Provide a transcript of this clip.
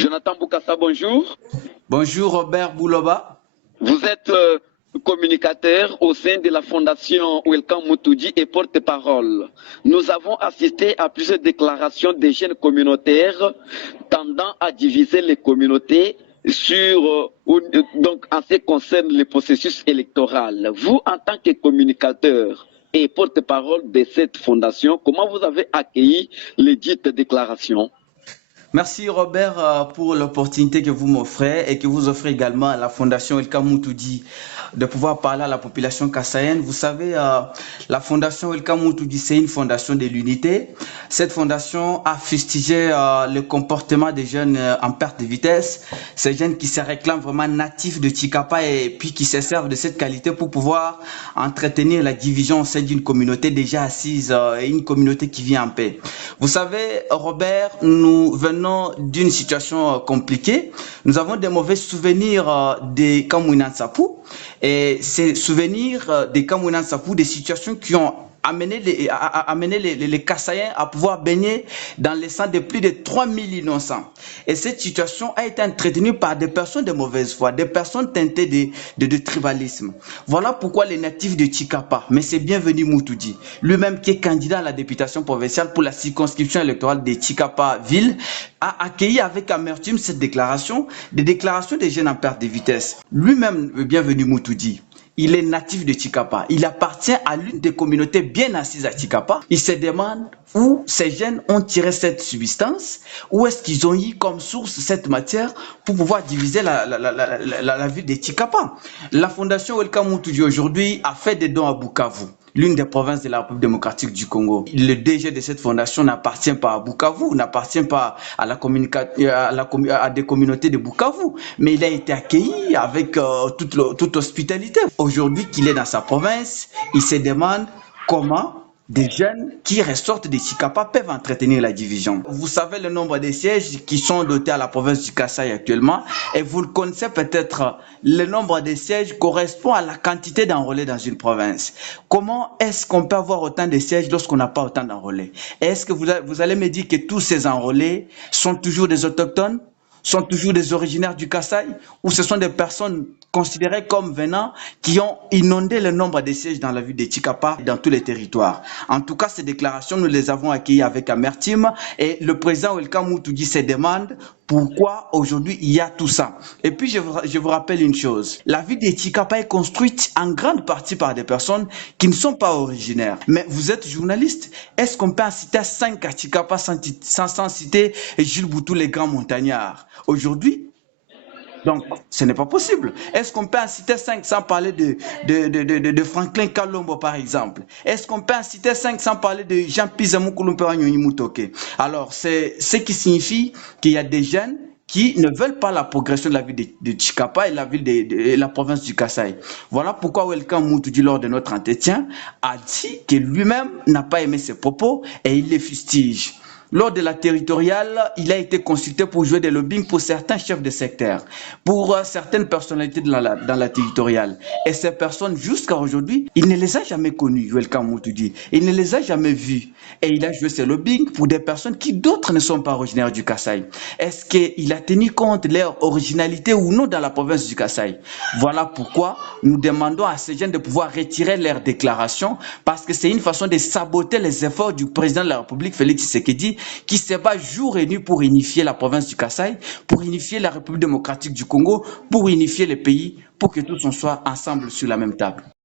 Jonathan Boukassa, bonjour. Bonjour Robert Bouloba. Vous êtes communicateur au sein de la fondation Welcome Mutudi et porte-parole. Nous avons assisté à plusieurs déclarations des jeunes communautaires tendant à diviser les communautés donc en ce qui concerne le processus électoral. Vous, en tant que communicateur et porte-parole de cette fondation, comment vous avez accueilli les dites déclarations? Merci Robert pour l'opportunité que vous m'offrez et que vous offrez également à la Fondation Welcome Mutudi de pouvoir parler à la population kassaïenne. Vous savez, la Fondation Welcome Mutudi, c'est une fondation de l'unité. Cette fondation a fustigé le comportement des jeunes en perte de vitesse. Ces jeunes qui se réclament vraiment natifs de Tshikapa et puis qui se servent de cette qualité pour pouvoir entretenir la division au sein d'une communauté déjà assise et une communauté qui vit en paix. Vous savez, Robert, nous venons d'une situation compliquée. Nous avons des mauvais souvenirs des Kamouinan Sapou et ces souvenirs des Kamouinan Sapou, des situations qui ont amené les Kassaïens à pouvoir baigner dans le sang de plus de 3000 innocents. Et cette situation a été entretenue par des personnes de mauvaise foi, des personnes teintées de tribalisme. Voilà pourquoi les natifs de Tshikapa, mais c'est bienvenu Mutudi, lui-même qui est candidat à la députation provinciale pour la circonscription électorale de Tshikapa-Ville, a accueilli avec amertume cette déclaration, des déclarations des jeunes en perte de vitesse. Lui-même, bienvenu Mutudi. Il est natif de Tshikapa. Il appartient à l'une des communautés bien assises à Tshikapa. Il se demande où ces jeunes ont tiré cette substance, où est-ce qu'ils ont eu comme source cette matière pour pouvoir diviser la ville de Tshikapa. La fondation Welcome Mutudi aujourd'hui a fait des dons à Bukavu, l'une des provinces de la République démocratique du Congo. Le DG de cette fondation n'appartient pas à Bukavu, n'appartient pas à à des communautés de Bukavu, mais il a été accueilli avec toute hospitalité. Aujourd'hui qu'il est dans sa province, il se demande comment des jeunes qui ressortent de Tshikapa peuvent entretenir la division. Vous savez le nombre de sièges qui sont dotés à la province du Kasaï actuellement et vous le connaissez peut-être, le nombre de sièges correspond à la quantité d'enrôlés dans une province. Comment est-ce qu'on peut avoir autant de sièges lorsqu'on n'a pas autant d'enrôlés? Est-ce que vous allez me dire que tous ces enrôlés sont toujours des autochtones? Sont toujours des originaires du Kasaï, ou ce sont des personnes considérées comme venant qui ont inondé le nombre de sièges dans la ville de Tshikapa et dans tous les territoires. En tout cas, ces déclarations, nous les avons accueillies avec amertume et le président Welcome Mutudi se demande pourquoi aujourd'hui il y a tout ça. Et puis je vous rappelle une chose, la ville de Tshikapa est construite en grande partie par des personnes qui ne sont pas originaires. Mais vous êtes journaliste, est-ce qu'on peut en citer 5 à Tshikapa sans citer Jules Boutou, les grands montagnards? Aujourd'hui, donc, ce n'est pas possible. Est-ce qu'on peut en citer 5 sans parler de Franklin Kalombo, par exemple? Est-ce qu'on peut en citer 5 sans parler de Jean-Pierre Moutoke? Alors, c'est ce qui signifie qu'il y a des jeunes qui ne veulent pas la progression de la ville de Tshikapa et la province du Kasaï. Voilà pourquoi Welcome Mutudi, lors de notre entretien, a dit que lui-même n'a pas aimé ses propos et il les fustige. Lors de la territoriale, il a été consulté pour jouer des lobbying pour certains chefs de secteur, pour certaines personnalités dans la territoriale. Et ces personnes, jusqu'à aujourd'hui, il ne les a jamais connues, Welcome Mutudi. Il ne les a jamais vues. Et il a joué ces lobbying pour des personnes qui d'autres ne sont pas originaires du Kasaï. Est-ce qu'il a tenu compte de leur originalité ou non dans la province du Kasaï? Voilà pourquoi nous demandons à ces jeunes de pouvoir retirer leurs déclarations, parce que c'est une façon de saboter les efforts du président de la République, Félix Tshisekedi, qui se bat jour et nuit pour unifier la province du Kasaï, pour unifier la République démocratique du Congo, pour unifier le pays, pour que tous on soit ensemble sur la même table.